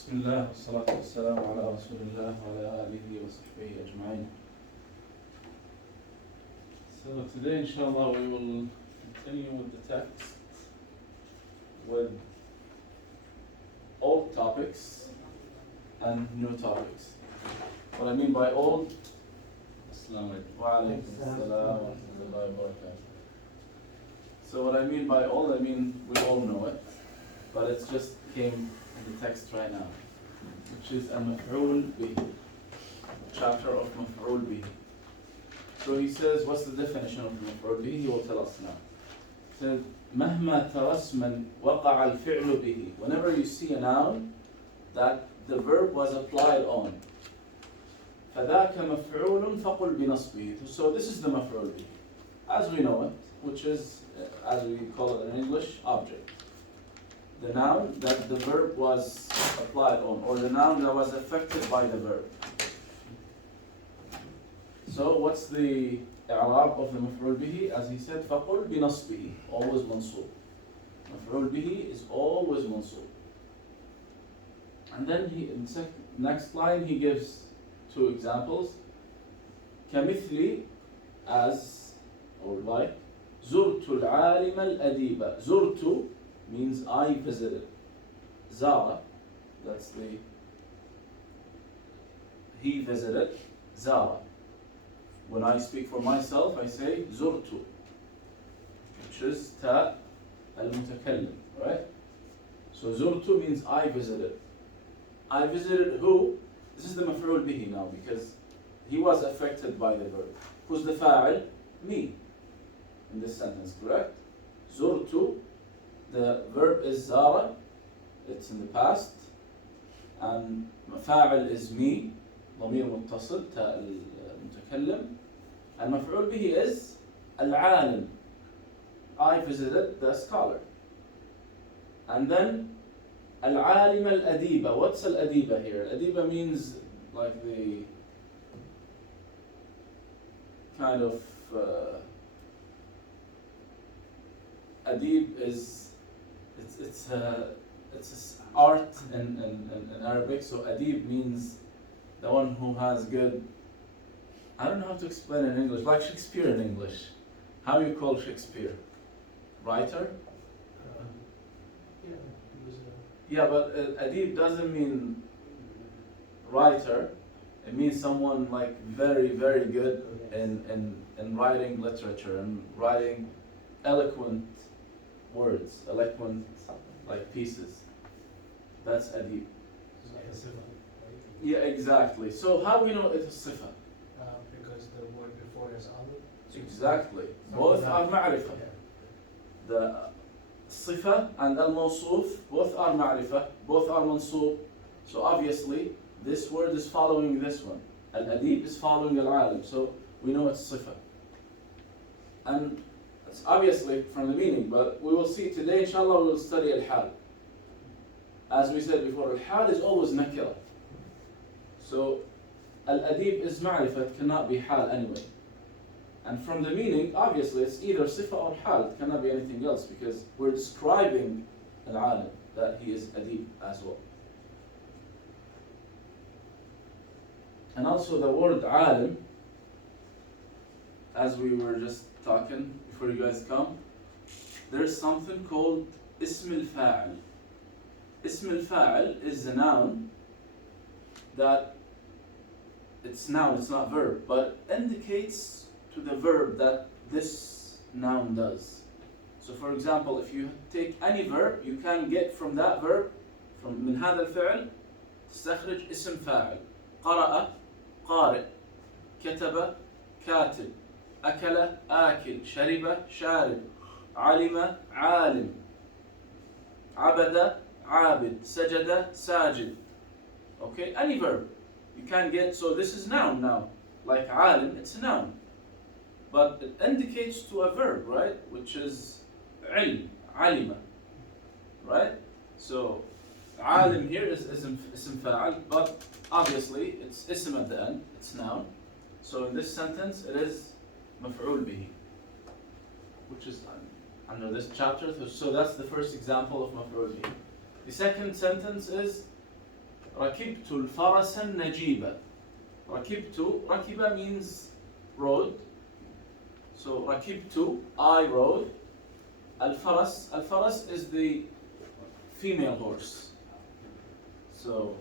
بسم الله والصلاة والسلام على رسول الله وعلى آله وصحبه أجمعين. So today inshallah we will continue with the text with old topics and new topics. What I mean by old, Assalamu alaikum wa alaikum assalam wa rahmatullahi wa barakatuh. So what I mean by old, I mean we all know it, but it's just came in the text right now, which is a maf'ul bihi, chapter of maf'ul bihi. So he says, what's the definition of maf'ul bihi? He will tell us now. He says, مهما ترسما وقع الفعل به. Whenever you see a noun that the verb was applied on, فذاك مفعول فقل بنصبه. So this is the maf'ul bihi, as we know it, which is, as we call it in English, object. The noun that the verb was applied on, or the noun that was affected by the verb. So what's the i'rab of the maf'ul bihi? As he said, فَقُلْ بِنَصْبِهِ, always mansub. Maf'ul bihi is always mansub. And then he, in the next line, he gives two examples. كَمِثْلِ, as, or like, زُرْتُ الْعَالِمَ الْأَدِيبَ. زُرْتُ means I visited. Zara, that's the, he visited. Zara. When I speak for myself, I say zurtu, which is ta al-mutakallim, right? So zurtu means I visited. I visited who? This is the maf'ul bihi now, because he was affected by the verb. Who's the fa'il? Me. In this sentence, correct? Zurtu. The verb is zara, it's in the past, and fa'il is me, ضمير متصل, تاء المتكلم, and مفعول به is العالم. I visited the scholar. And then العالم الأديبة. What's الأديبة here? الأديبة means like the kind of adib is it's art in Arabic. So adib means the one who has good, I don't know how to explain in English, like Shakespeare in English. How you call Shakespeare? Writer? Yeah, but adib doesn't mean writer. It means someone like very, very good in writing literature and writing eloquent words, eloquent like pieces. That's adib. Yeah, exactly. So how do we know it's a sifa? Because the word before is al. Exactly. Both are ma'rifah. The sifa and al-mawsuf, both are ma'rifah, both are mansub. So obviously, this word is following this one. Al-adib is following al-alim. So we know it's sifa. And it's obviously from the meaning, but we will see today, inshallah, we will study al-hal. As we said before, al-hal is always nakira. So al-adib is ma'rifah, it cannot be hal anyway. And from the meaning, obviously, it's either sifa or hal, it cannot be anything else, because we're describing al-alim, that he is adib as well. And also the word alim, as we were just talking before you guys come, there's something called ism al-fa'il. Ism al-fa'il is a noun that it's noun, it's not verb, but indicates to the verb that this noun does. So for example, if you take any verb, you can get from that verb, from من هذا الفعل تستخرج اسم فاعل. قرأ قارئ, كتب كاتب, أكل آكل, شرب شارب, علم عالم, عبد عابد, سجد ساجد. Okay, any verb you can get. So this is noun now, like alim, it's a noun, but it indicates to a verb, right? Which is ilm, alima, right? So alim here is ism fa'al, but obviously it's ism at the end, it's noun. So in this sentence it is maf'ul bihi, which is under this chapter. So that's the first example of maf'ul bihi. The second sentence is ركبت الفرس النجيب. ركب means rode. So ركبت, I rode. Al-Faras is the female horse. So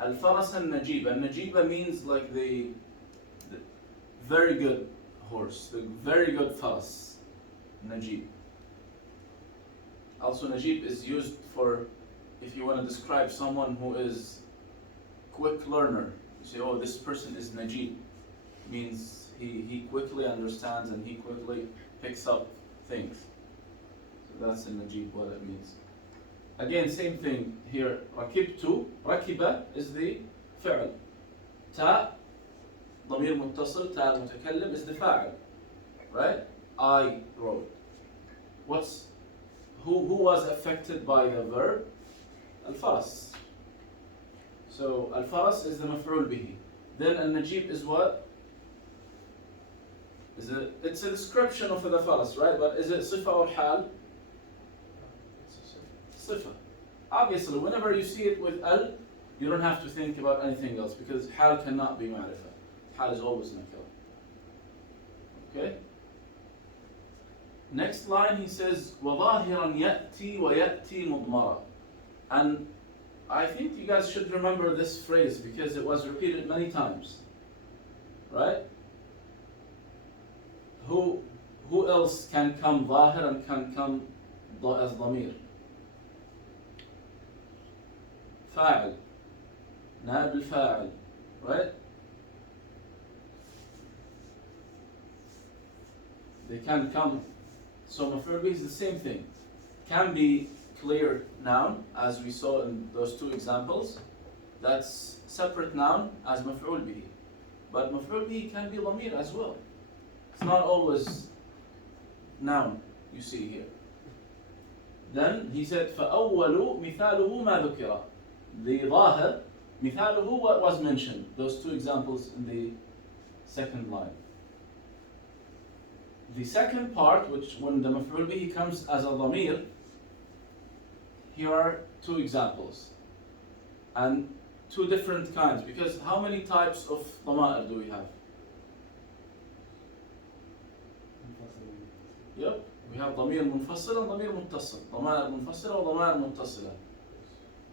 Al-Faras al-Najiba. Najiba means like the very good horse, the very good faras. Najib. Also Najib is used for if you want to describe someone who is quick learner. You say, oh, this person is Najib. Means he quickly understands and he quickly picks up things. So that's in Najib what it means. Again, same thing here. ركبت, ركب is the فعل. تا ضمير متصل, تا المتكلم is the فاعل. Right? I rode. Who was affected by the verb? Al-Faras. So Al-Faras is the مفعول به. Then Al-Najib is what? It's a description of the faras, right? But is it صفة or حال? صفة. Obviously, whenever you see it with al, you don't have to think about anything else because حال cannot be معرفة. حال is always nakira. Okay? Next line he says وظاهرا يأتي ويأتي مضمرا. And I think you guys should remember this phrase because it was repeated many times. Right? Who else can come ظاهر and can come as ضمير? فاعل. نائب الفاعل. Right? They can come. So مفعول به is the same thing. Can be clear noun as we saw in those two examples. That's separate noun as مفعول به. But مفعول به can be ضمير as well. It's not always noun you see here. Then he said فأول مثاله ما ذكر. The ظاهر مثاله what was mentioned. Those two examples in the second line. The second part, which when the مفعول به comes as a ضمير, here are two examples. And two different kinds. Because how many types of ضمائر do we have? Yep, we have ضمير منفصل and ضمير متصل. ضمائر منفصلة وضمائر متصلة.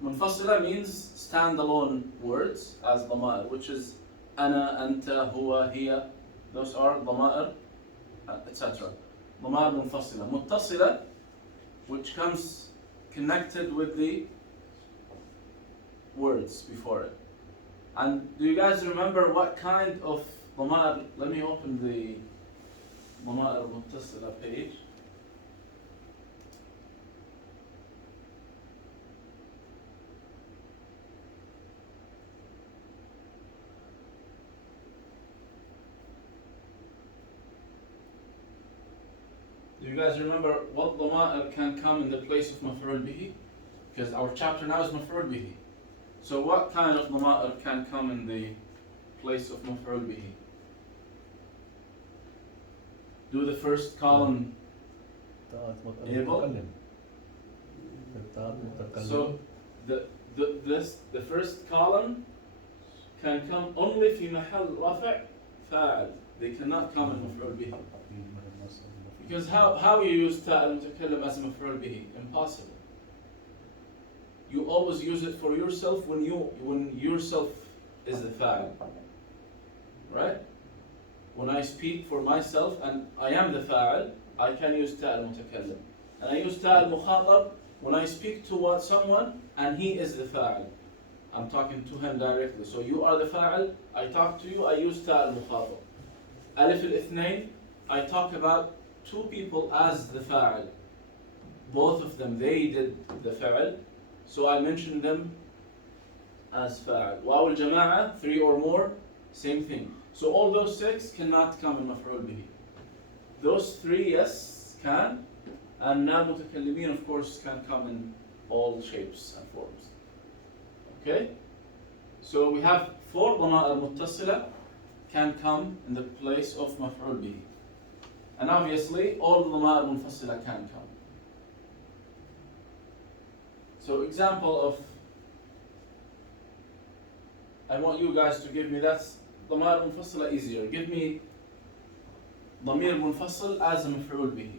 منفصلة means standalone words as ضمائر, which is أنا, أنت, هو, هي. Those are ضمائر, etc. ضمائر منفصلة. متصلة, which comes connected with the words before it. And do you guys remember what kind of ضمائر? Let me open the ضمائر المتصلة page. Do you guys remember what ضمائر can come in the place of مفعول به? Because our chapter now is مفعول به. So what kind of ضمائر can come in the place of مفعول به? Do the first column able? So the first column can come only في محل رفع فاعل. They cannot come in مفعول به. Because how you use تاء المتكلم as مفعول به? Impossible. You always use it for yourself when yourself is the fa'il. Right? When I speak for myself and I am the fa'il, I can use تاء المتكلم. And I use تاء المخاطب when I speak to someone and he is the fa'il. I'm talking to him directly. So you are the fa'il, I talk to you, I use تاء المخاطب. ألف الاثنين, I talk about two people as the fa'il. Both of them, they did the fa'il. So I mention them as fa'il. Waw al-jama'a, three or more, same thing. So all those six cannot come in maf'ul bihi. Those three, yes, can. And now mutakallimin, of course, can come in all shapes and forms. Okay? So we have four ضمائر متصلة can come in the place of maf'ul bihi. And obviously, all ضمائر منفصلة can come. So example of I want you guys to give me that's ضمائر منفصلة easier. Give me ضمير منفصل as a مفعول به.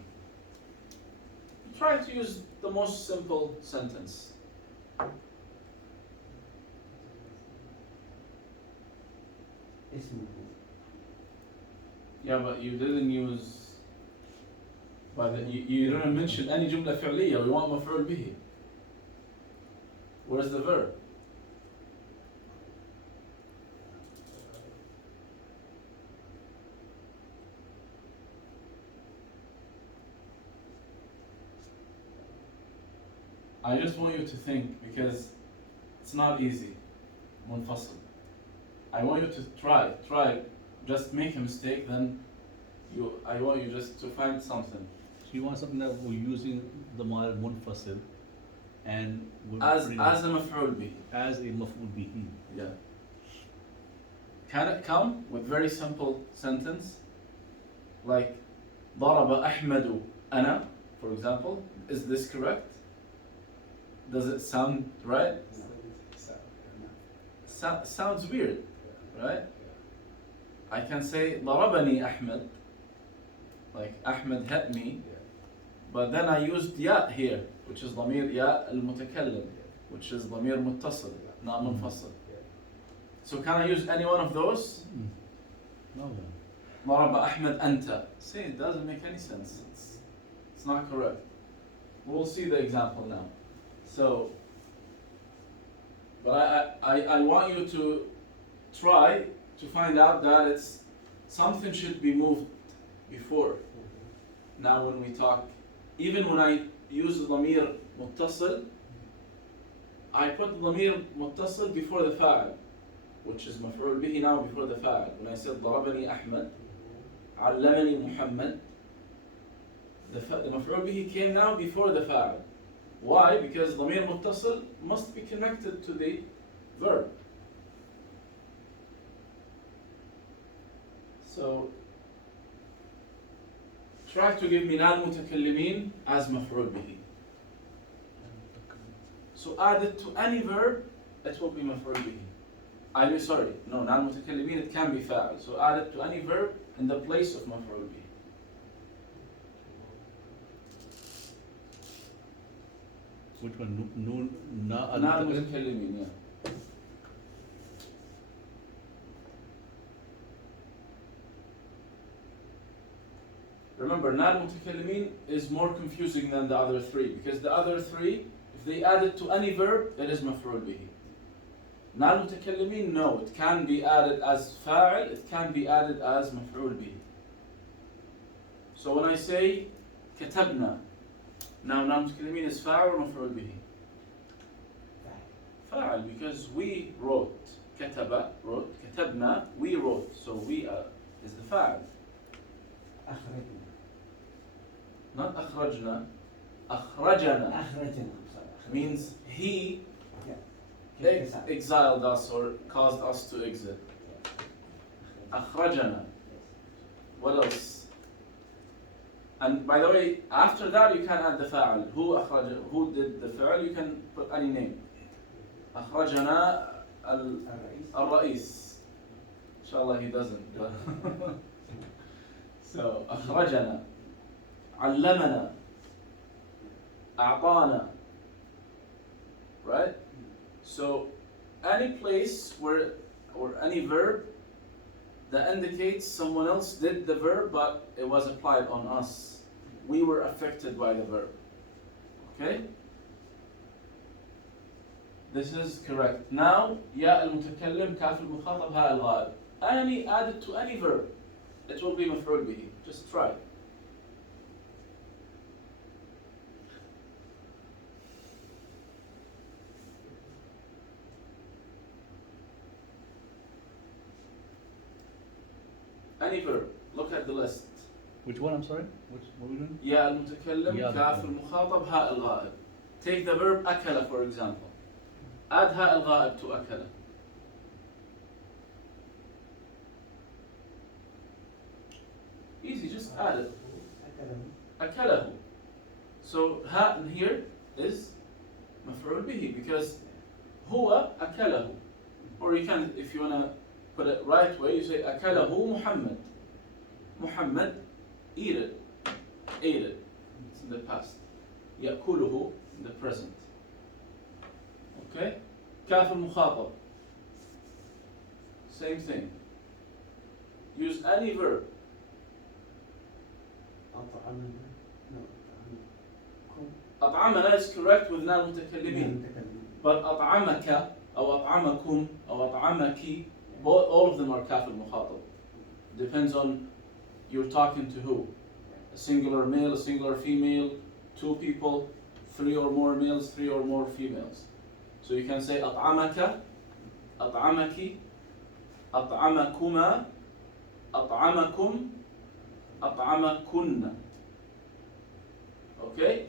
Try to use the most simple sentence. اسمه. Yeah, but you didn't use. But you didn't mention any جملة فعلية. We want مفعول به. Where's the verb? I just want you to think because it's not easy. منفصل. I want you to try. Just make a mistake, then I want you just to find something. So you want something that we're using the ضمائر منفصل and we're As putting a مفعول به. as a مفعول به. Yeah. Can it come with very simple sentence? Like ضرب أحمد أنا, for example. Is this correct? Does it sound right? Sounds weird, right? I can say ضربني أحمد, like Ahmed hit me, but then I used ياء here, which is ضمير ياء المتكلم, which is ضمير متصل, not منفصل. So can I use any one of those? No. ضرب أحمد أنت. See, it doesn't make any sense. It's not correct. We'll see the example now. So, but I want you to try to find out that it's something should be moved before. Now when we talk, even when I use the ضمير متصل, I put ضمير متصل before the فاعل, which is مفعول به now before the فاعل. When I said ضربني أحمد, علمني محمد, the مفعول به came now before the فاعل. Why? Because ضمير متصل must be connected to the verb. So try to give me نال متكلمين as مفعول به. So add it to any verb, it will be مفعول به. I mean, sorry, no, نال متكلمين it can be فاعل. So add it to any verb in the place of مفعول به. Which one? Noon, na, نال متكلمين, yeah. Remember, نال متكلمين is more confusing than the other three because the other three, if they add it to any verb, it is مفعول به. نال متكلمين, no, it can be added as فاعل, it can be added as مفعول به. So when I say كتبنا, now نال متكلمين is فاعل or مفعول به? فاعل, because we wrote. كتب, wrote. كتبنا, we wrote. So we is the فاعل. أخرجنا. Not أخرجنا. أخرجنا أخرجنا. means he Yeah. exiled us or caused us to exit. أخرجنا. What else? And by the way, after that you can add the فاعل. Who did the فعل? You can put any name. أخرجنا الرئيس. Inshallah he doesn't. So أخرجنا. علمنا. أعطانا. Right? So any place where or any verb that indicates someone else did the verb but it was applied on us. We were affected by the verb. Okay? This is correct. Now, ياء المتكلم كاف المخاطب هاء الغائب. Any added to any verb, it will be مفعول به. Just try. Any verb. Look at the list. Which one? I'm sorry. What are we doing? ياء المتكلم ياء كاف المتكلم. المخاطب هاء الغائب. Take the verb أكل for example. Add هاء الغائب to أكل. Easy, just add it. أكله. So هاء here is مفعول به because هو أكله. Or you can, if you want to put it right way, you say أكله Muhammad. Muhammad ate it. It's in the past. يأكله in the present. Okay? كاف المخاطب. Same thing. Use any verb. أطعمنا. No. أطعمنا is correct with noun متكلمين. متكلم. But أطعمك أو أطعمكم أو أطعمك, all of them are كاف المخاطب. Depends on you're talking to who. A singular male, a singular female, two people, three or more males, three or more females. So you can say أطعمك, أطعمك, أطعمكما, أطعمكم, أطعمكن. Okay?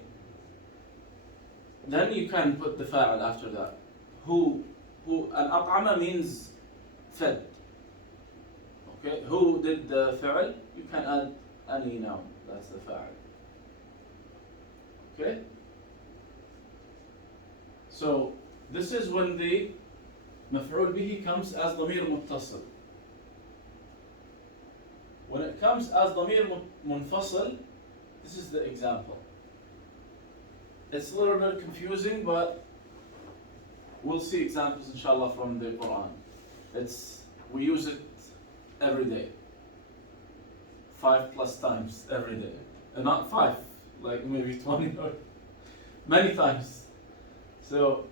Then you can put the fa'al after that. Who, and أطعم means fed. Okay? Who did the fa'al? You can add any noun. That's the fa'al. Okay? So, this is when the مفعول به comes as ضمير متصل. When it comes as ضمير منفصل, this is the example. It's a little bit confusing, but we'll see examples inshallah from the Quran. We use it every day. 5+ times every day. And not 5, like maybe 20 or many times. So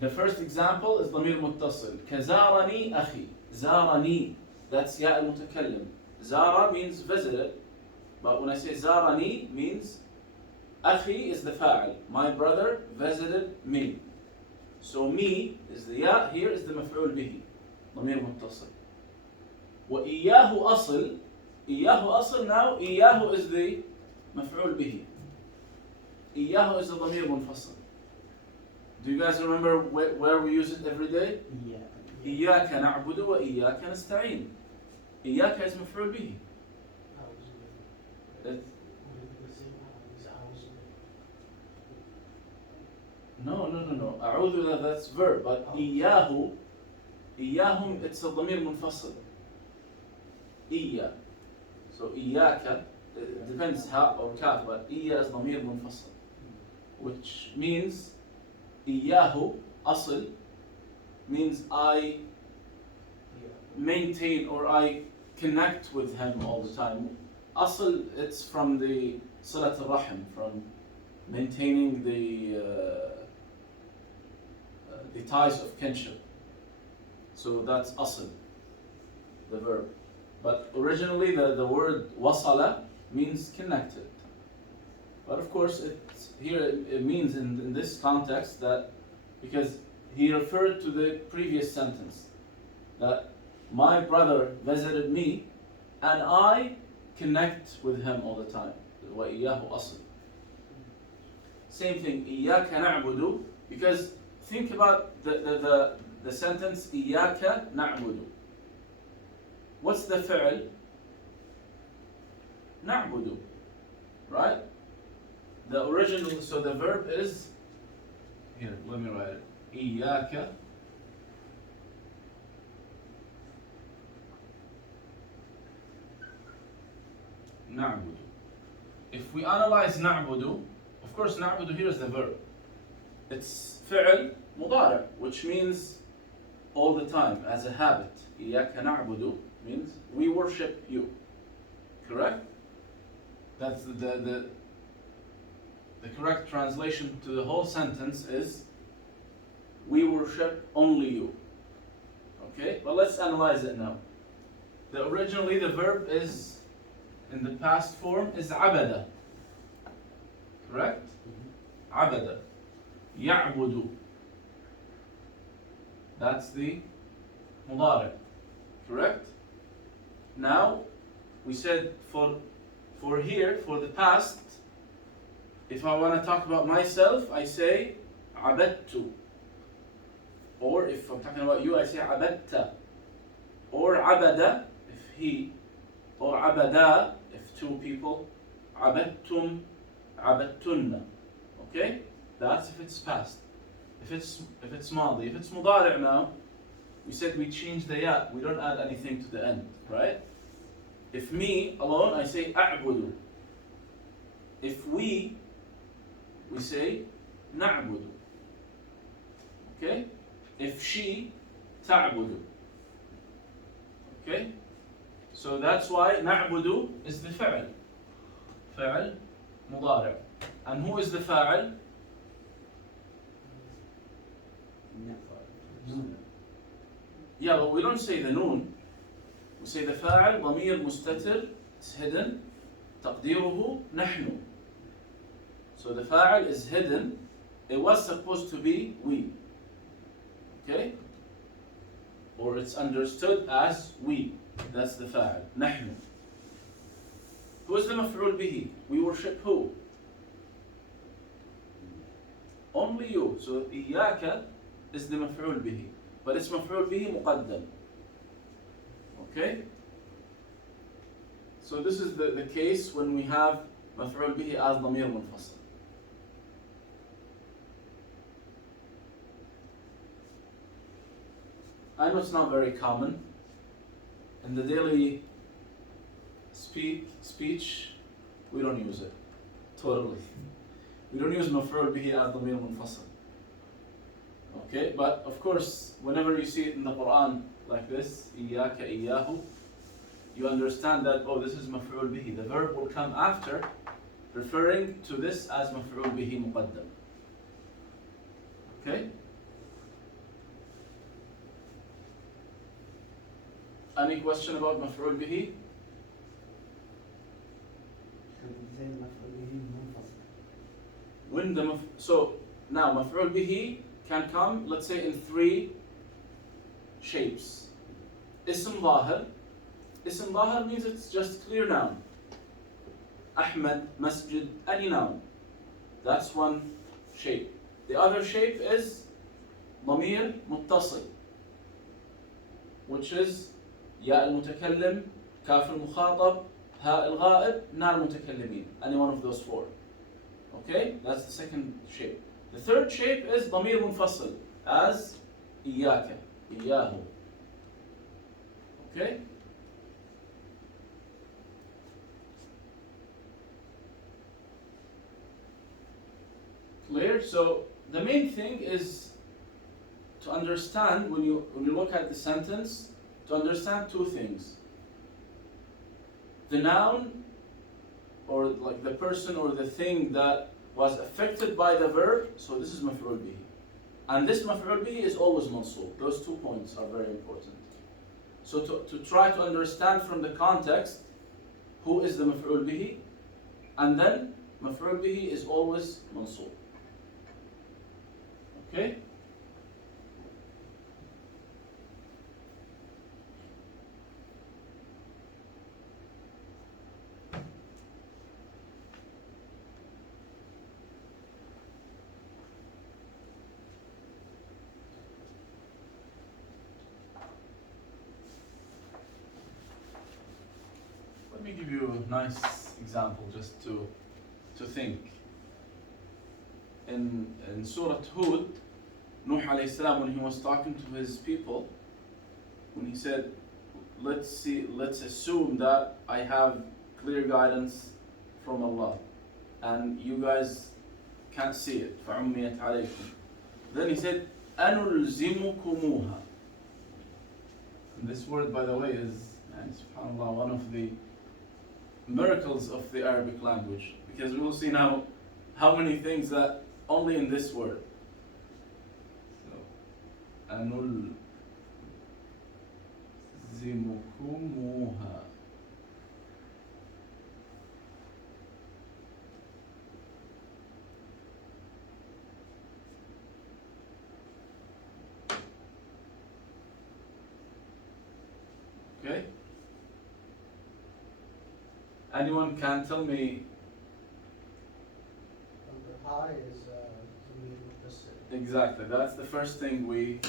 the first example is ضمير متصل. كزارني أخي. زارني. That's ياء المتكلم. زارا means visited, but when I say زارني means أخي is the فاعل. My brother visited me. So me is the ياء, here is the مفعول به. ضمير متصل. وإياه أصل. إياه أصل now. إياه is the مفعول به. إياه is the ضمير منفصل. Do you guys remember where we use it every day? إياك نعبد وإياك نستعين. إياك is مفعول به. No. أعوذ, that's verb, but إياه, إياهم, it's a ضمير منفصل. إيا. So إياك, it depends ha or kaf, but إيا is ضمير منفصل, which means إياه أصل means I maintain or I connect with him all the time. أصل, it's from the صلة الرحم, from maintaining the ties of kinship. So that's أصل, the verb. But originally the word wasala means connected. But of course it means in this context that, because he referred to the previous sentence, that my brother visited me and I connect with him all the time. وَإِيَّاهُ أَصْلٌ. Same thing, إِيَّاكَ نَعْبُدُ, because think about the sentence إِيَّاكَ نَعْبُدُ. What's the فعل? نعبد, right? The original, so the verb is, here, let me write it. إياك نعبد. If we analyze نعبد, of course نعبد here is the verb. It's فعل مضارع, which means all the time, as a habit. إياك نعبد means we worship you. Correct? That's the correct translation to the whole sentence is we worship only you. Okay? But let's analyze it now. Originally the verb is, in the past form, is عبد. Correct? عبد. يعبد. That's the مضارع. Correct? Now, we said for here, for the past, if I want to talk about myself, I say عبدت. Or if I'm talking about you, I say عبدت. Or عبد, if he, or عبدا, if two people, عبدتم, عبدتن. Okay? That's if it's past. If it's ماضي. If it's مضارع now, we said we change the ya, we don't add anything to the end, right? If me alone, I say أعبد. If we say نعبد. Okay? If she, تعبد. Okay? So that's why نعبد is the فعل. فعل مضارع. And who is the فاعل? Yeah, but we don't say the noon. We say the فاعل ضمير مستتر, it's hidden. تقديره نحن. So the فاعل is hidden. It was supposed to be we. Okay? Or it's understood as we. That's the فاعل. نحن. Who is the مفعول به? We worship who? Only you. So إياك is the مفعول به. But it's مفعول به مقدم. Okay? So this is the case when we have مفعول به as ضمير منفصل. I know it's not very common. In the daily speech, we don't use it. Totally. We don't use مفعول به as ضمير منفصل. Okay, but of course, whenever you see it in the Quran like this, إياك إياه, you understand that, oh, this is مفعول به. The verb will come after, referring to this as مفعول به مقدم. Okay? Any question about مفعول به? When so now مفعول به can come, let's say, in three shapes. اسم ظاهر. اسم ظاهر means it's just clear noun. Ahmed, Masjid, any noun. That's one shape. The other shape is ضمير متصل, which is ياء المتكلم, كاف المخاطب, هاء الغائب, ناء المتكلمين. Any one of those four. Okay? That's the second shape. The third shape is ضمير منفصل, as إياك, إياه. Okay? Clear? So the main thing is to understand when you look at the sentence, to understand two things. The noun, or like the person or the thing that was affected by the verb, so this is مفعول به. And this مفعول به is always mansub. Those 2 points are very important. So to try to understand from the context, who is the مفعول به, and then مفعول به is always mansub. Okay? Let me give you a nice example just to think. In Surah Hud, Nuh alayhi salam, when he was talking to his people, when he said, let's assume that I have clear guidance from Allah, and you guys can't see it. فَعُمِّيَتْ عَلَيْكُمْ. Then he said, أَنُلْزِمُكُمُوهَا. And this word, by the way, is, subhanAllah, one of the miracles of the Arabic language, because we will see now how many things that only in this word. So, أنلزمكموها. Okay? Anyone can tell me? The ha is ضمير متصل. Exactly, that's the first thing we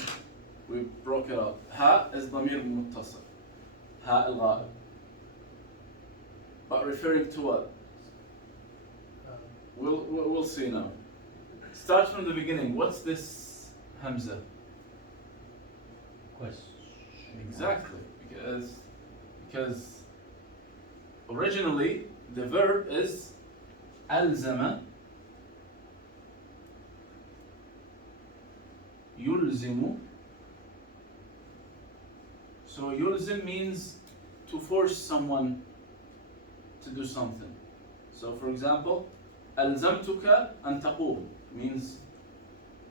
broke it up. Ha is ضمير متصل. Ha الغائب. But referring to what? We'll see now. Start from the beginning. What's this Hamza? Question. Exactly, because originally the verb is ألزم يلزم. So يلزم means to force someone to do something. So for example, ألزمتك أن تقوم means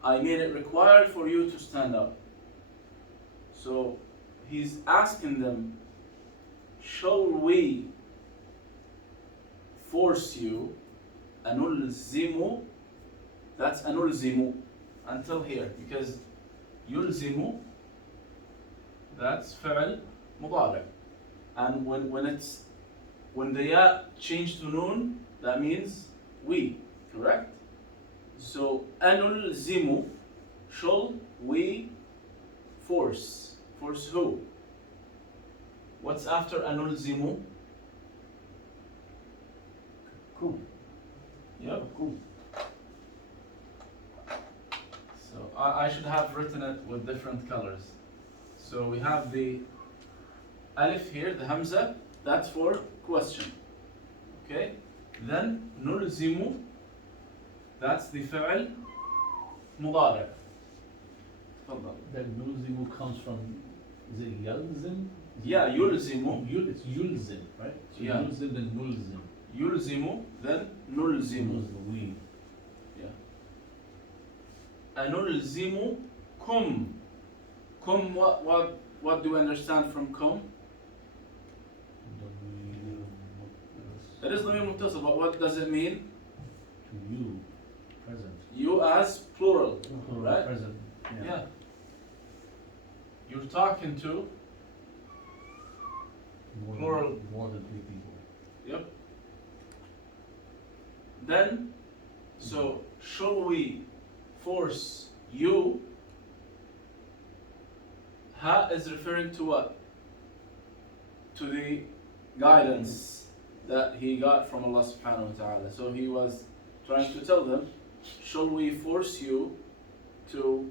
I made it required for you to stand up. So he's asking them, shall we force you? أنلزم, that's أنلزم until here, because يلزم, that's فعل مضارع, and when the ya changed to noon, that means we, correct? So أنلزم, shall we force who? What's after أنلزم? Cool. Yep. Cool. So I should have written it with different colors. So we have the alif here, the hamza, that's for question. Okay? Then نلزم, that's the فعل مضارع. تفضل. That nulzimu comes from, is it yalzim? Yeah, يلزم. It's yulzim, right? So Yeah. yulzim then nulzim. يلزم, then نلزم. Nulzim, we. Yeah. أنلزمكم. كم, what do you understand from كم? It is ضمير متصل, but what does it mean? To you, present. You as plural, Plural, right? present. Yeah. You're talking to, Plural. More than 3 people. yep. Then, so shall we force you? Ha is referring to what? To the guidance that he got from Allah subhanahu wa ta'ala. So he was trying to tell them, shall we force you to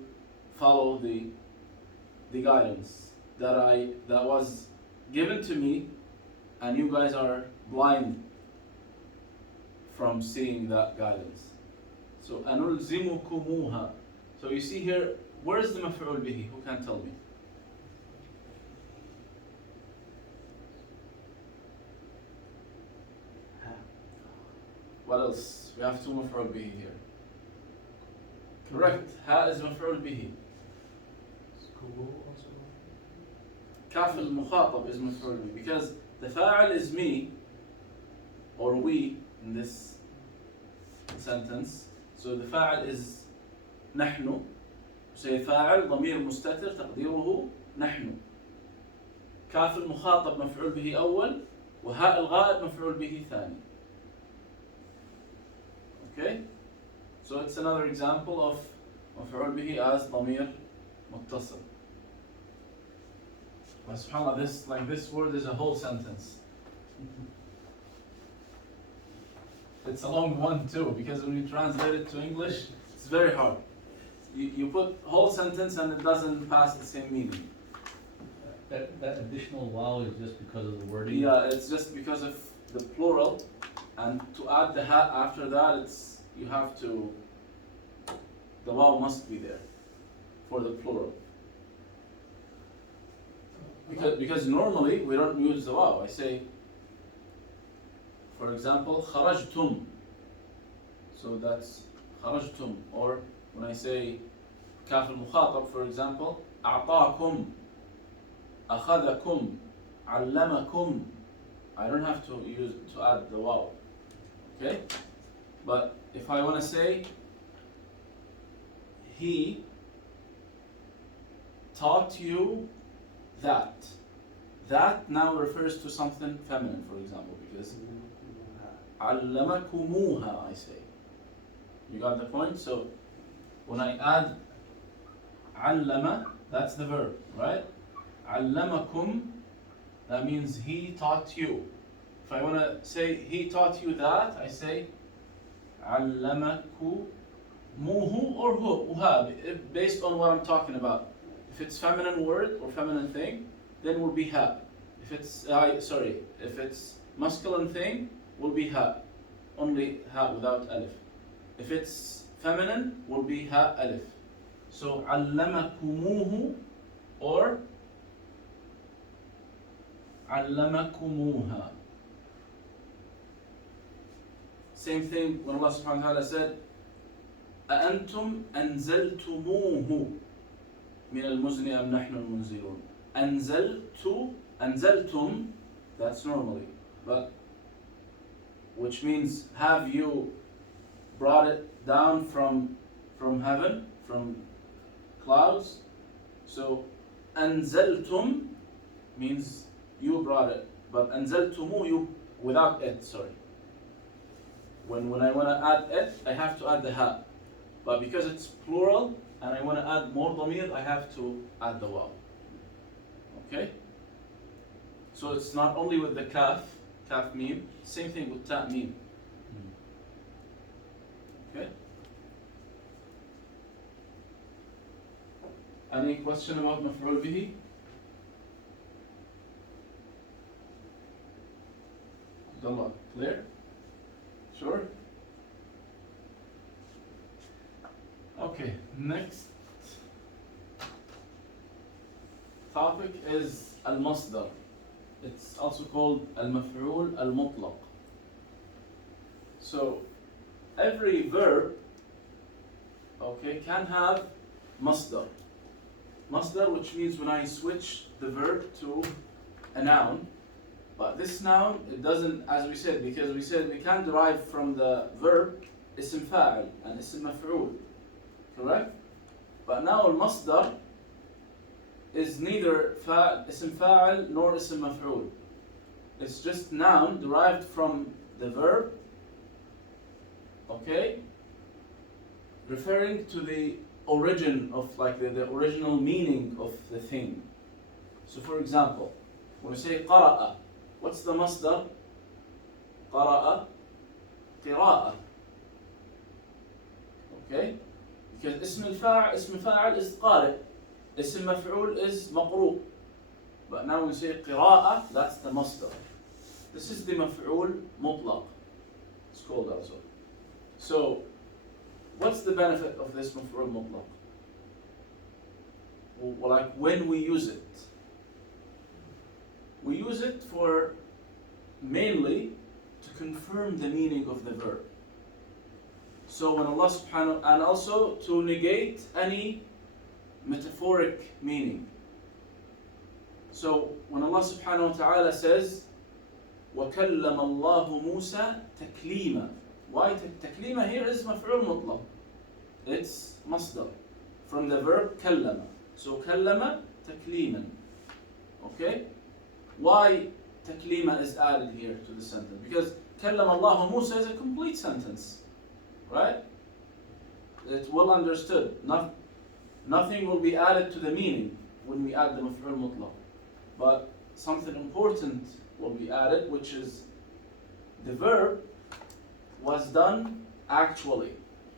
follow the guidance that was given to me, and you guys are blind from seeing that guidance. So أنلزمكموها. So you see here, where is the مفعول به? Who can tell me? What else? We have 2 مفعول به here. Correct. Ha is مفعول به. School also. كاف المخاطب is مفعول به, because the فاعل is me or we in this sentence. So the فاعل is نحن. Say فاعل ضمير مستتر تقديره نحن. كاف المخاطب مفعول به أول, وهاء الغائب مفعول به ثاني. Okay? So it's another example of مفعول به as ضمير متصل. But subhanAllah, this word is a whole sentence. It's a long one too, because when you translate it to English, it's very hard. You put whole sentence and it doesn't pass the same meaning. That additional wow is just because of the wording? Yeah, it's just because of the plural, and to add the ha after that, you have to, the waw must be there for the plural. Because normally we don't use the waw. I say, for example, خرجتم. So that's خرجتم. Or when I say كاف المخاطب, for example, أعطاكم, أخذكم, علمكم. I don't have to add the waw. Okay? But if I want to say he taught you that now refers to something feminine, for example, because علمكموها, I say. You got the point? So when I add علم, that's the verb, right? علمكم, that means he taught you. If I want to say he taught you that, I say علمكموه or hu, based on what I'm talking about. If it's feminine word or feminine thing, then will be ha. If it's if it's masculine thing, will be ha. Only ha without alif. If it's feminine, will be ha alif. So علمكموه or علمكموها. Same thing when Allah subhanahu wa ta'ala said أأنتم أنزلتموه من المزن أم نحن المنزلون. أنزلتم, that's normally, but which means have you brought it down from heaven, from clouds. So أنزلتم means you brought it, but أنزلتموه you without it, sorry. When I want to add it, I have to add the ha. But because it's plural and I want to add more dhamir, I have to add the waw. Okay? So it's not only with the kaf meme, same thing with ta meme. Okay? Any question about maf'ul bihi? Abdullah, clear? Sure? Okay, next topic is al-masdar. It's also called al-maf'ul al-mutlaq. So every verb, okay, can have masdar. Masdar, which means when I switch the verb to a noun, but this noun, it doesn't, as we said, because we said we can derive from the verb ism fa'il and ism maf'ul, correct? But now al-masdar is neither ism fa'il nor ism maf'ul. It's just noun derived from the verb, okay, referring to the origin of, like the original meaning of the thing. So for example, when we say qara'a, what's the masdar? قرأ قراءة. Okay? Because اسم الفاعل is قارئ. اسم مفعول is مقروء. But now when we say قراءة, that's the masdar. This is the مفعول مطلق. It's called also. So, what's the benefit of this مفعول مطلق? Well, like when we use it. We use it for mainly to confirm the meaning of the verb. So when Allah subhanahu, and also to negate any metaphoric meaning. So when Allah subhanahu wa ta'ala says, وَكَلَّمَ اللَّهُ مُوسَى تَكْلِيمًا. Why تكليمة here is مفعول مطلق. It's masdar from the verb كلم. So كلم تكليما. Okay? Why تكليمة is added here to the sentence? Because كلم الله موسى is a complete sentence. Right? It's well understood. Nothing will be added to the meaning when we add the مفعول مطلق. But something important will be added, which is the verb was done actually,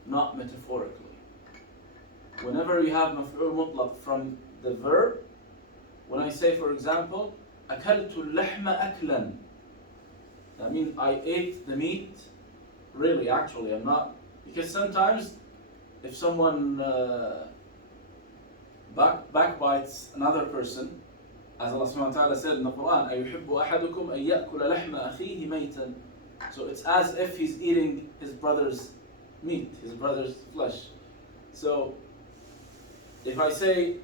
not metaphorically. Whenever you have مفعول مطلق from the verb, when I say, for example, أكلت اللحم أكلا, that means I ate the meat. Really, actually, I'm not, because sometimes if someone backbites another person, as Allah subhanahu wa ta'ala said in the Quran, أَيُحِبُّ أَحَدُكُمْ أَن يَأْكُلَ لَحْمَ أَخِيهِ مَيْتًا. So it's as if he's eating his brother's meat, his brother's flesh. So if I say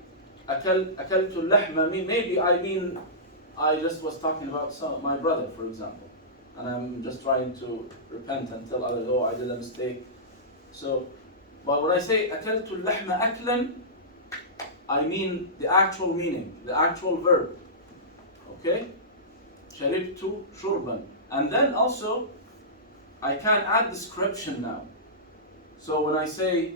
أكلت اللحم, maybe I just was talking about my brother, for example, and I'm just trying to repent and tell others, oh, I did a mistake. So, but when I say أكلت اللحم أكلا, I mean the actual meaning, the actual verb. Okay? شربت شربا. And then also, I can add description now. So when I say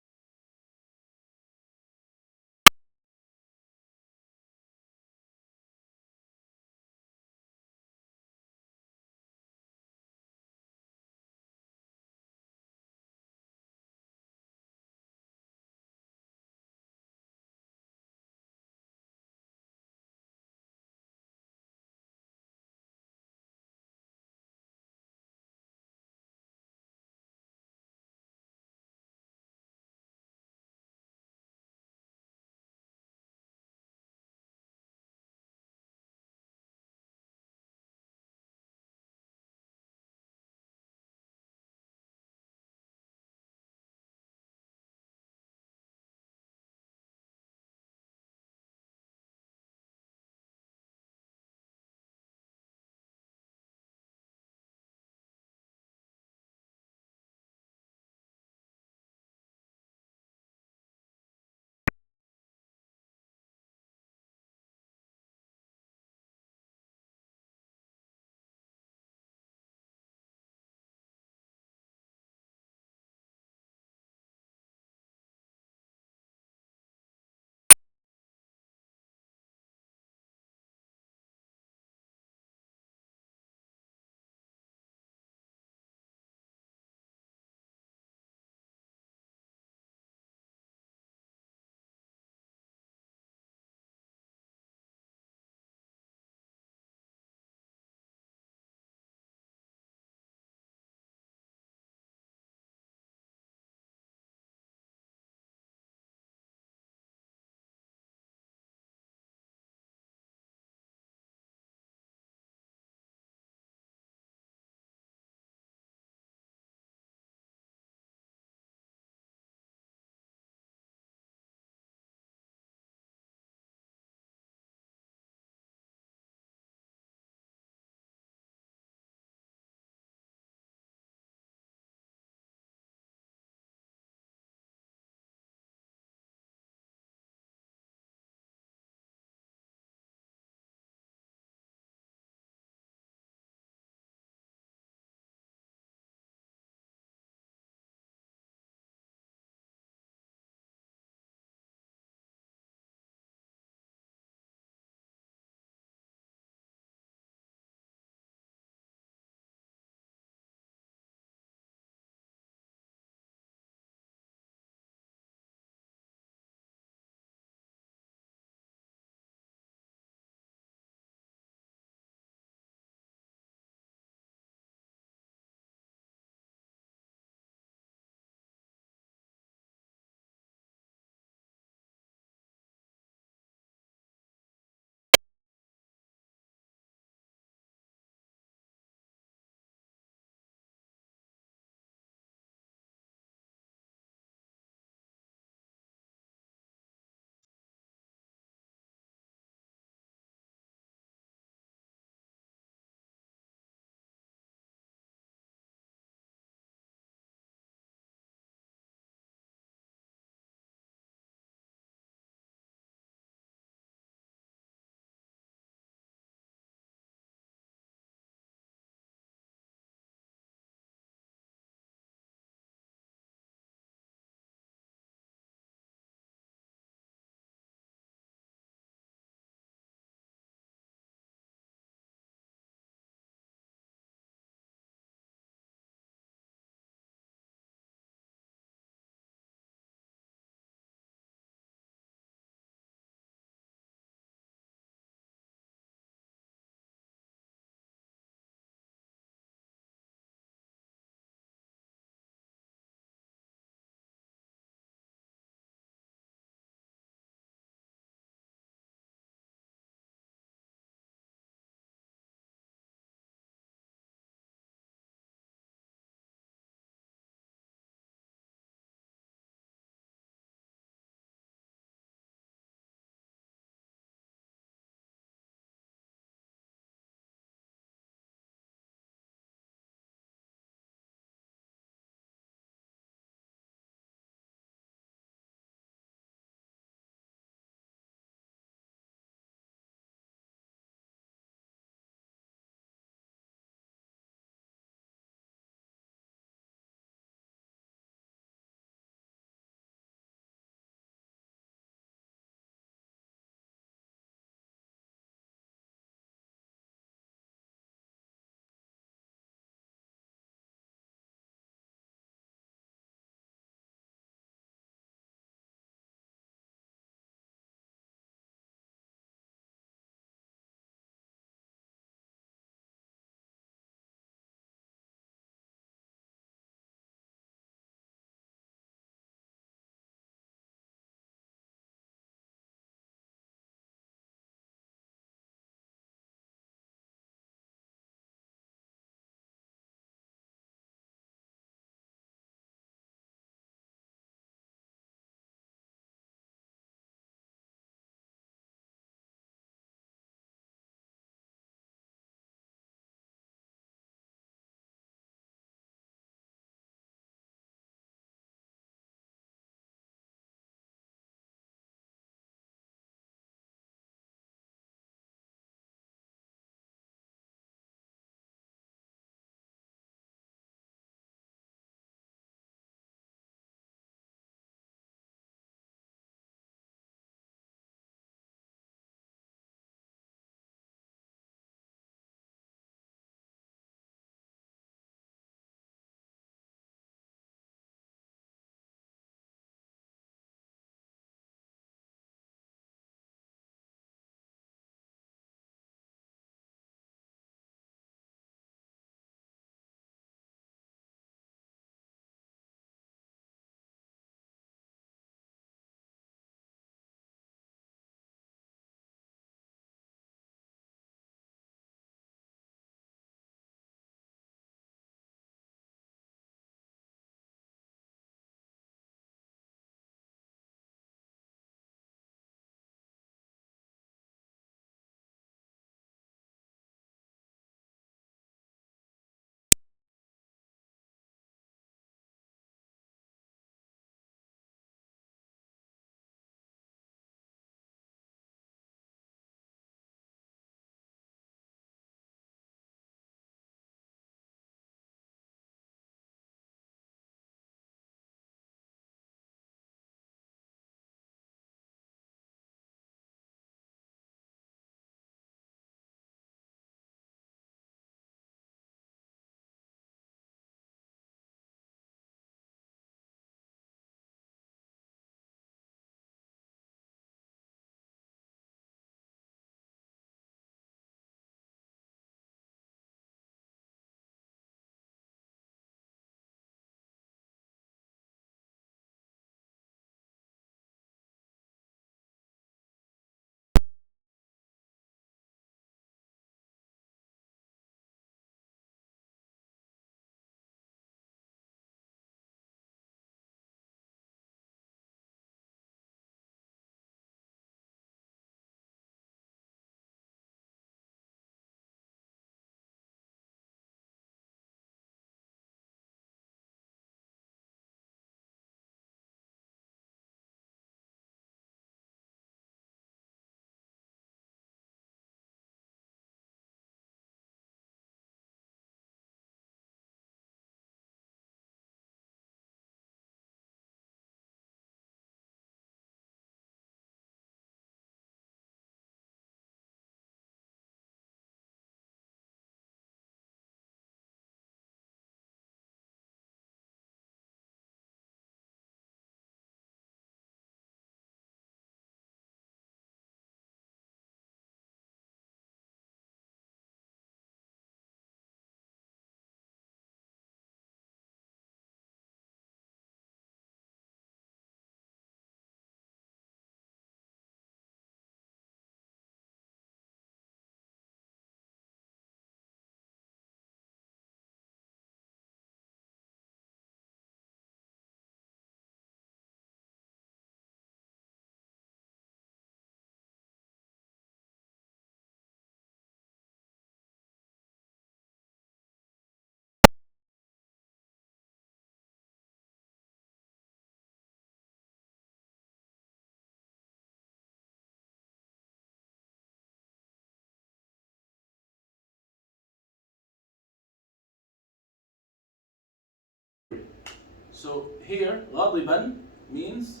So here, غاضبا means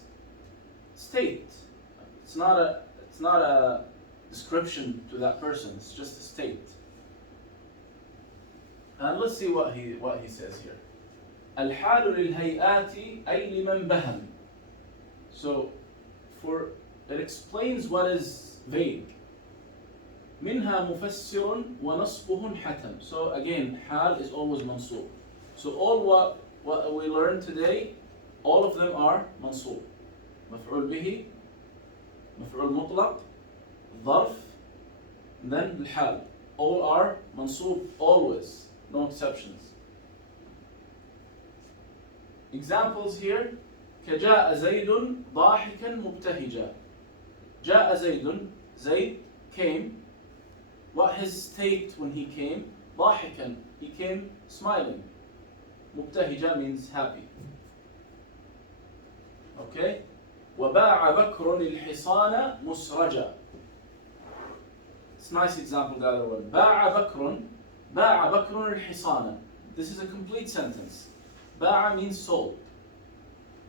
state. It's not a description to that person. It's just a state. And let's see what he says here. الحال للهيئات أي لمن بهم. So it explains what is vague. منها مفسر ونصبه حتم. So again, حال is always منصوب. So all what we learned today, all of them are منصوب. مفعول به, مفعول مطلق, ظرف, and then الحال. All are منصوب always, no exceptions. Examples here. كجاء زيد ضاحكا مبتهجا. جاء زيد, Zayd came. What his state when he came? ضاحكا, he came smiling. مبتهجا means happy. Okay? وباع بكر الحصان مسرجا. It's a nice example, the other one. باع بكر الحصان. This is a complete sentence. باع means sold.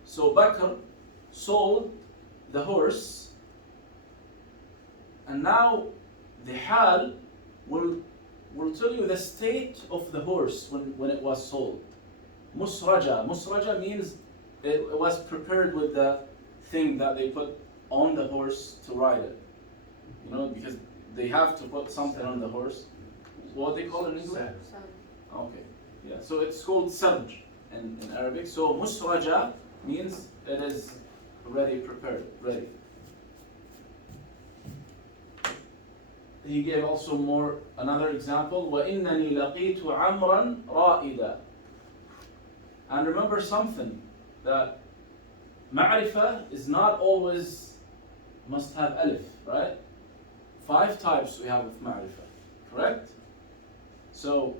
So Bakr sold the horse, and now the hal will tell you the state of the horse when it was sold. Musraja means it was prepared with the thing that they put on the horse to ride it. You know, because they have to put something on the horse. What they call it in English? Okay, yeah. So it's called sarj in Arabic. So musraja means it is ready, prepared, ready. He gave also another example. وَإِنَّنِي لَقِيتُ عَمْرًا رَائِدًا. And remember something, that ma'rifah is not always must have alif, right? 5 types we have of ma'rifah, correct? So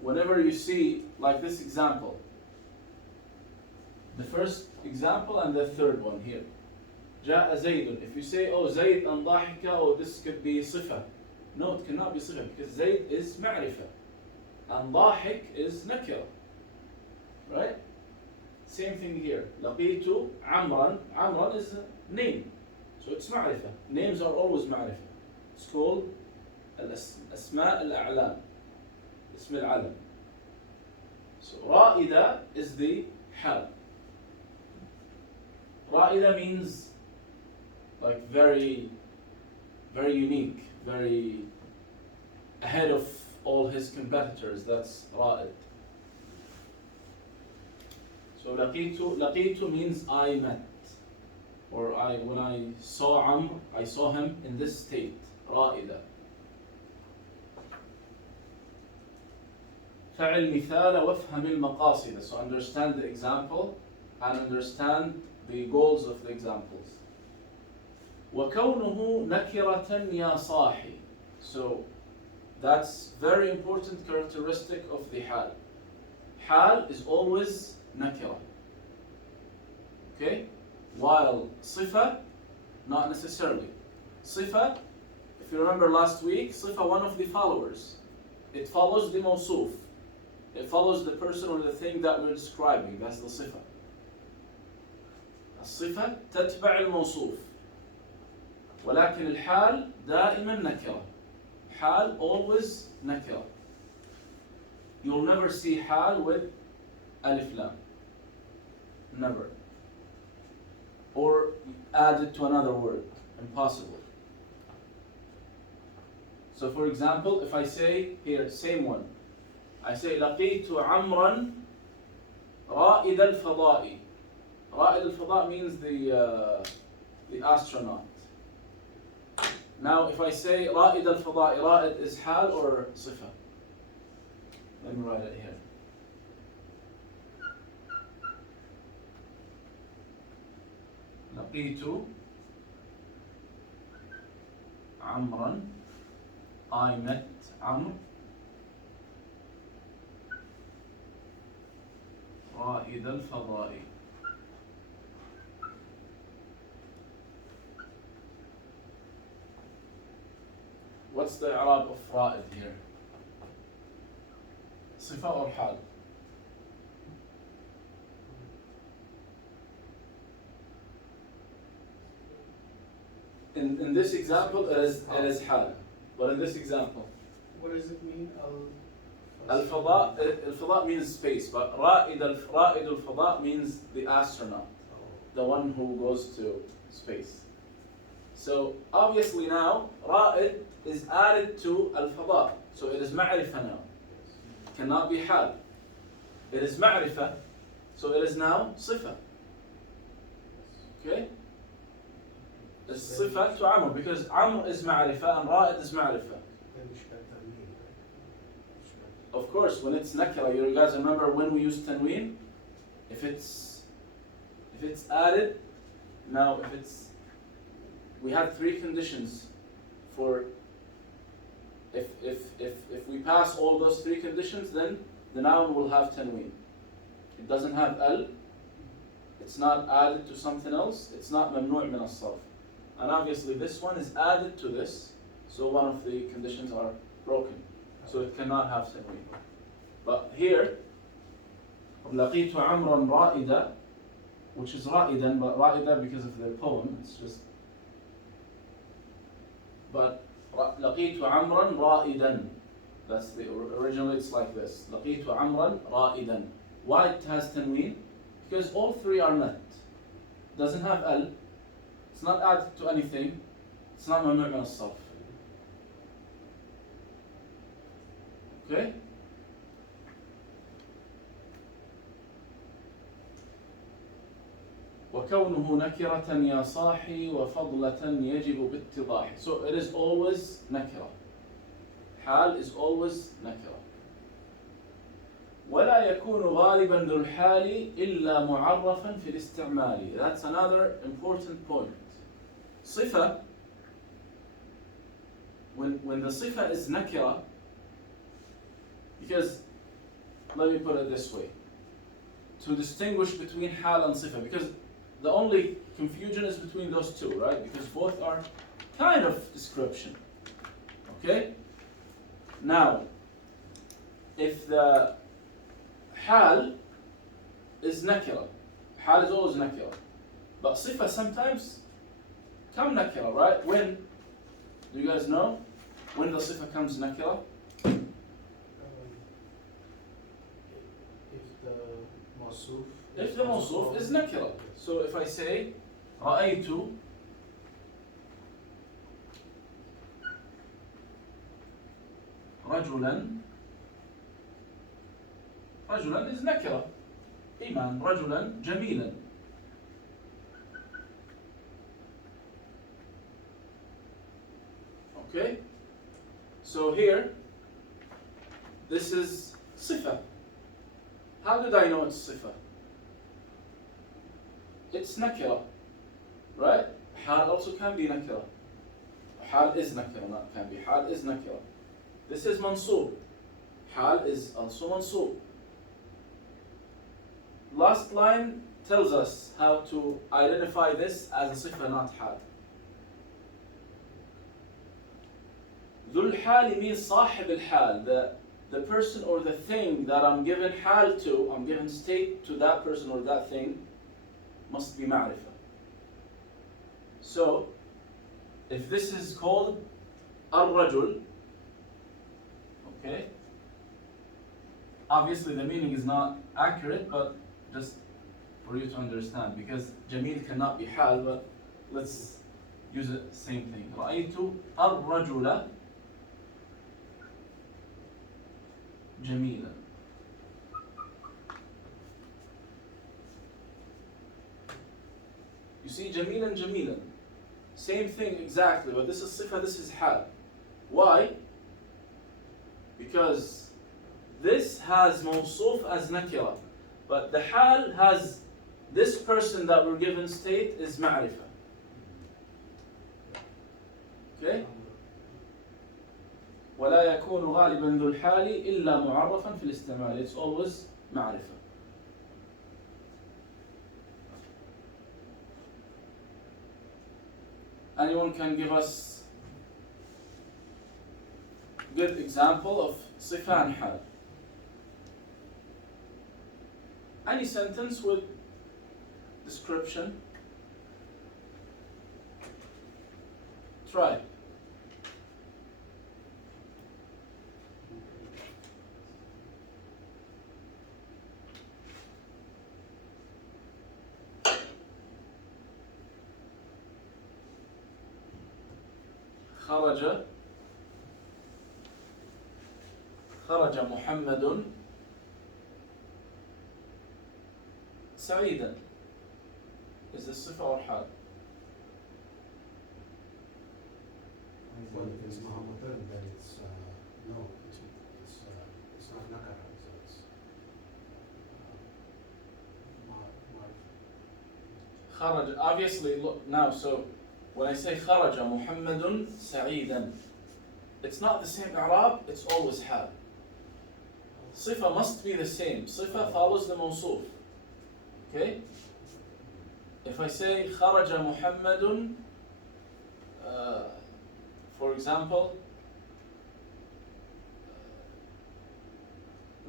whenever you see, like this example, the first example and the third one here. جاء زيد. If you say, oh, Zayd and ضاحكة, oh, this could be صفة. No, it cannot be صفة because Zayd is معرفة and ضاحك is nakira. Right? Same thing here. لقيت عمرا. عمرا is a name. So it's معرفة. Names are always معرفة. It's called الأسماء الأعلام. اسم العلم. So رائدة is the حال. Ra'ida means like very, very unique, very ahead of all his competitors. That's Ra'id. So laqitu means I met, or when I saw Amr, I saw him in this state. Ra'ida. فعل مثال وافهم المقاصد. So understand the example and understand the goals of the examples. وَكَوْنُهُ نَكِرَةً يَا صَاحِ. So that's very important characteristic of the hal. Hal is always nakira. Okay? While sifa, not necessarily. Sifa, if you remember last week, sifa, one of the followers. It follows the mawsuf. It follows the person or the thing that we're describing. That's the sifa. الصفة تتبع الموصوف ولكن الحال دائما نكرة. حال always نكرة. You'll never see حال with ألف لام. Never. Or add it to another word. Impossible. So for example, if I say here, same one. I say لقيت عمرا رائد الفضاء. رائد الفضاء means the astronaut. Now if I say رائد الفضاء, رائد is حال or صفة? Let me write it here. لقيت عمرا. I met عمرو. رائد الفضاء. What's the i'rab of رائد here? صفة or حال? in this example, it is حال. But in this example, What does it mean? الفضاء means space, but رائد الفضاء means the astronaut, the one who goes to space. So obviously now رائد is added to الفضاء, so it is معرفة now. Cannot be حال. It is معرفة, so it is now صفة. Okay? It's صفة to عمر, because عمر is معرفة and رائد is معرفة. Of course, when it's nakira, you guys remember when we use tanween? If it's added, now we had three conditions for if we pass all those three conditions, then the noun will have tanween. It doesn't have al, it's not added to something else, it's not mamnu' min as-sarf. And obviously this one is added to this, so one of the conditions are broken. So it cannot have tanween. But here, لقيت عمرا رائدا, which is رائدا, but رائدا because of the poem, it's just. But لقيت عمرا رائدا, that's the originally it's like this. لقيت عمرا رائدا. Why it has tanween? Because all three are met. Doesn't have al. It's not added to anything. It's not ممنوع من الصرف. Okay? وكونه نكرة يا صاحي وفضلة يجب باتضاح. So it is always nakira. حال is always nakira. ولا يكون غالبا ذو الحال إلا معرفا في الاستعمال. That's another important point. صفة, when the صفة is nakira, because let me put it this way, to distinguish between حال and صفة, because the only confusion is between those two, right? Because both are kind of description. Okay? Now, if the حال is nakira, حال is always nakira, but صفة sometimes come nakira, right? When? Do you guys know? When the صفة comes nakira? If the موصوف is nakira. So if I say رأيت رجلا, رجلا is nakira. إيمان رجلا جميلا. Okay? So here, this is صفة. How did I know it's صفة? It's nakira, right? حال also can be nakira. حال is nakira, not can be. حال is nakira. This is mansub. حال is also mansub. Last line tells us how to identify this as a صفة, not حال. ذو الحال means صاحب الحال, the person or the thing that I'm given حال to, I'm given state to that person or that thing, must be معرفة. So, if this is called الرجل, okay, obviously the meaning is not accurate, but just for you to understand, because جميل cannot be حال, but let's use the same thing. رأيت الرجل جميلا. You see, جميلا جميلا, same thing exactly, but this is صفة, this is حال. Why? Because this has موصوف as nakira, but the حال has this person that we're given state is معرفة. Okay? ولا يكون غالبا ذو الحال إلا معرفا في الاستعمال. It's always معرفة. Anyone can give us a good example of صفة and حال? Any sentence with description? Try. خرج محمد سعيدا. Is this صفة or حال? Well, if it's Muhammadan, then it's no, it's not nakara, so it's خرج, obviously, look now, so when I say خرج محمد سعيدا, it's not the same i'rab, it's always حال. صفة must be the same. صفة follows the موصوف. Okay? If I say خرج محمد, for example,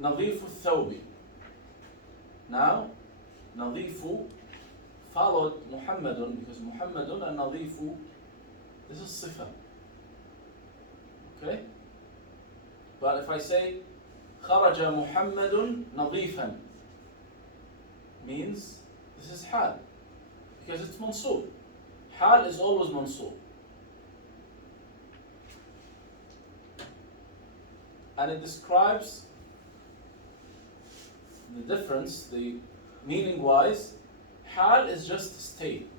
نظيف الثوب. Now, نظيف followed محمد because محمد and نظيف, this is صفة. Okay? But if I say خرج محمد نظيفا, means this is حال because it's منصوب. حال is always منصوب. And it describes the difference, the meaning wise. Hal is just a state.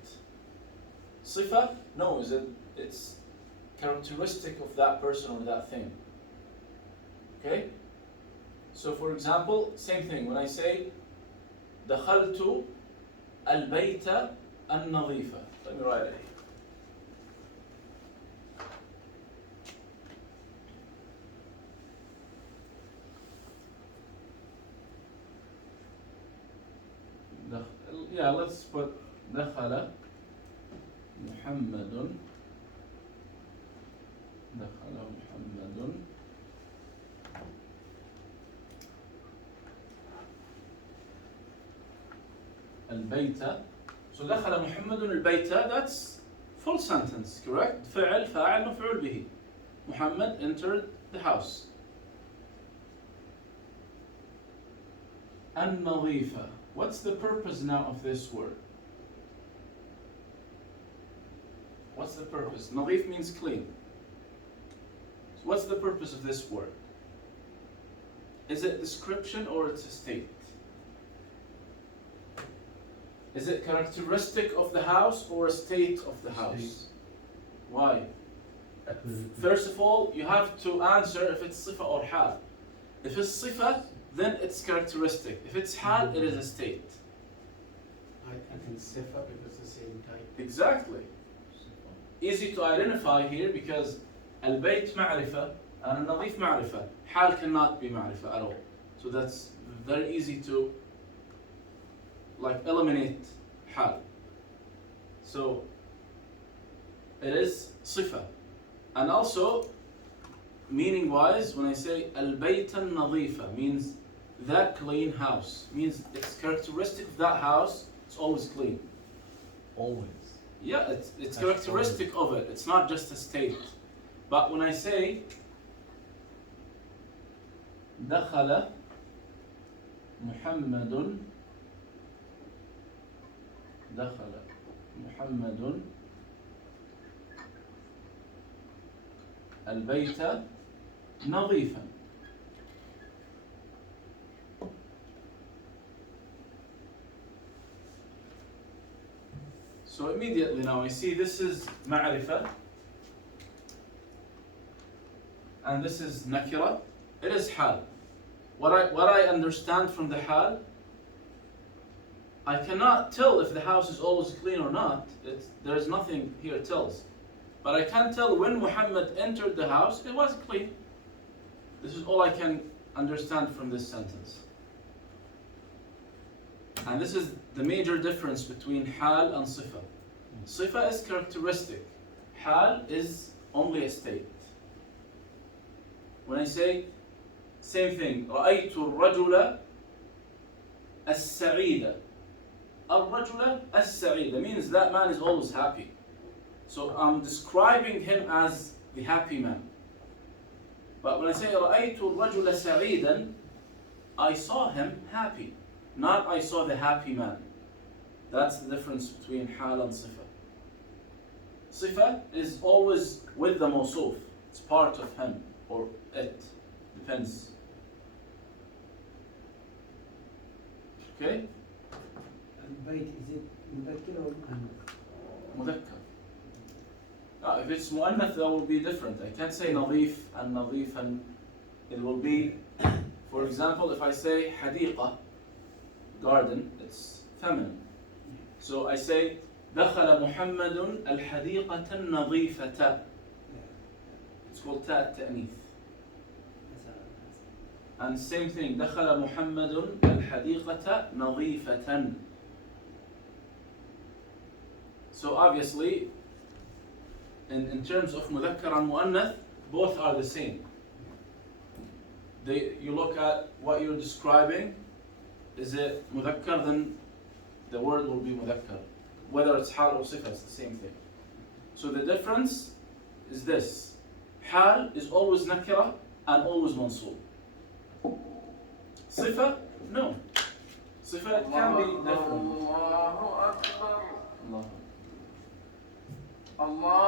Sifa, no, it's characteristic of that person or that thing. Okay? So for example, same thing. When I say دخلت البيت النظيف. Let me write it here. Yeah, let's put دخل محمد البيت. So دخل محمد البيت, that's full sentence, correct? فعل فاعل مفعول به. Muhammad entered the house. النظيفة. What's the purpose now of this word? What's the purpose? نظيف means clean. So what's the purpose of this word? Is it description or it's a state? Is it characteristic of the house or a state of the house? Why? First of all, you have to answer if it's صفة or حال. If it's صفة, then it's characteristic. If it's hal, it is a state. I think sifa because the same type. Exactly. Easy to identify here because al-bayt ma'rifah and al-nadif ma'rifah. Hal cannot be ma'rifah at all. So that's very easy to eliminate hal. So it is sifa. And also, meaning wise, when I say al-bayt al-nadifa, means that clean house, means it's characteristic of that house, it's always clean. Always. Yeah, it's characteristic of it, it's not just a state. But when I say دخل محمد البيت نظيفا. So immediately now I see this is ma'rifah and this is nakira. It is hal. What I understand from the hal, I cannot tell if the house is always clean or not. There is nothing here tells. But I can tell when Muhammad entered the house, it was clean. This is all I can understand from this sentence. And this is the major difference between hal and sifa. Sifa is characteristic. Hal is only a state. When I say, same thing, رأيت الرجل السعيد. الرجل السعيد means that man is always happy. So I'm describing him as the happy man. But when I say رأيت الرجل سعيدا, I saw him happy, not I saw the happy man. That's the difference between حال and صفة. صفة is always with the موصوف. It's part of him or it. Depends. Okay? البيت is it مذكر or مؤنث؟ مذكر. If it's مؤنث, that will be different. I can't say نظيف and it will be, for example, if I say حديقة, garden, it's feminine. So I say دخل محمد الحديقة النظيفة. It's called تاء التأنيث. And same thing, دخل محمد الحديقة نظيفة. So obviously, in terms of مذكر and مؤنث, both are the same. You look at what you're describing. Is it مذكر? Then the word will be مذكر. Whether it's حال or صفة, it's the same thing. So the difference is this. حال is always نكرة and always منصوب. صفة, no. صفة can be different. الله أكبر Allah. الله